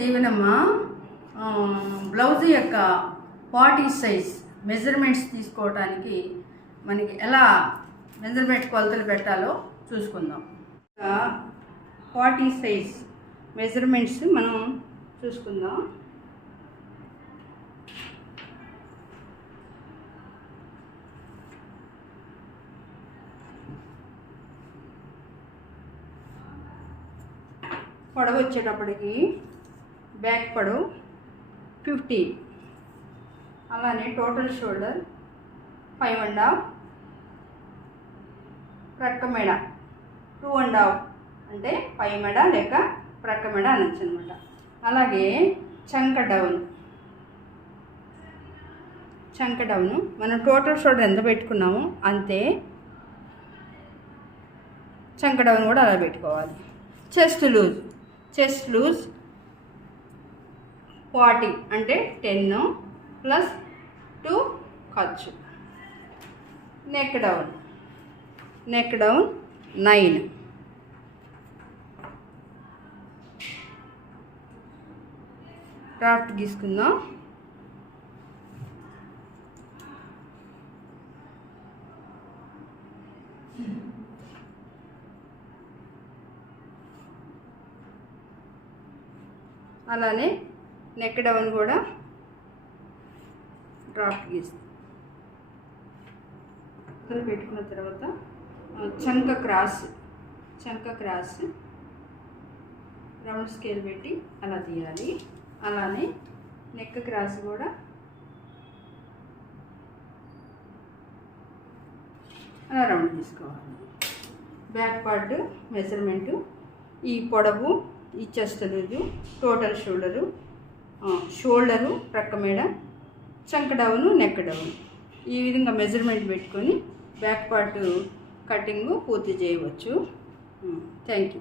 దీవెనమ్మ blouse యొక్క party size measurements తీసుకోవడానికి మనకి ఎలా మెజర్మెంట్ కొలతలు పెట్టాలో చూసుకుందాం. పార్టీ సైజ్ మెజర్మెంట్స్ మనం చూసుకుందాం. పొడవు వచ్చేటప్పటికి బ్యాక్ పొడవు 50, అలానే టోటల్ షోల్డర్ 5.5, ప్రక్క మెడ 2.5 అంటే పై మెడ లేక ప్రక్క మెడ అనొచ్చు అనమాట. అలాగే చంక డౌను మనం టోటల్ షోల్డర్ ఎంత పెట్టుకున్నామో అంతే చంక డౌన్ కూడా అలా పెట్టుకోవాలి. చెస్ట్ లూజ్ 40 అంటే 10 ప్లస్ 2 ఖర్చు. Neck down 9. డ్రాఫ్ట్ గీసుకుందాం. అలానే నెక్ డౌన్ కూడా డ్రాఫ్ట్ గీస్తాం. పెట్టుకున్న తర్వాత చంక క్రాస్ రౌండ్ స్కేల్ పెట్టి అలా తీయాలి. అలానే నెక్ క్రాస్ కూడా అలా రౌండ్ తీసుకోవాలి. బ్యాక్ పార్ట్ మెజర్మెంటు ఈ పొడవు, ఈ చెస్ట్ లూజు, టోటల్ షోల్డరు ప్రక్క మెడ, చంక డౌను, నెక్ డౌన్ ఈ విధంగా మెజర్మెంట్ పెట్టుకొని బ్యాక్ పార్ట్ కటింగ్ పూర్తి చేయవచ్చు. Thank you.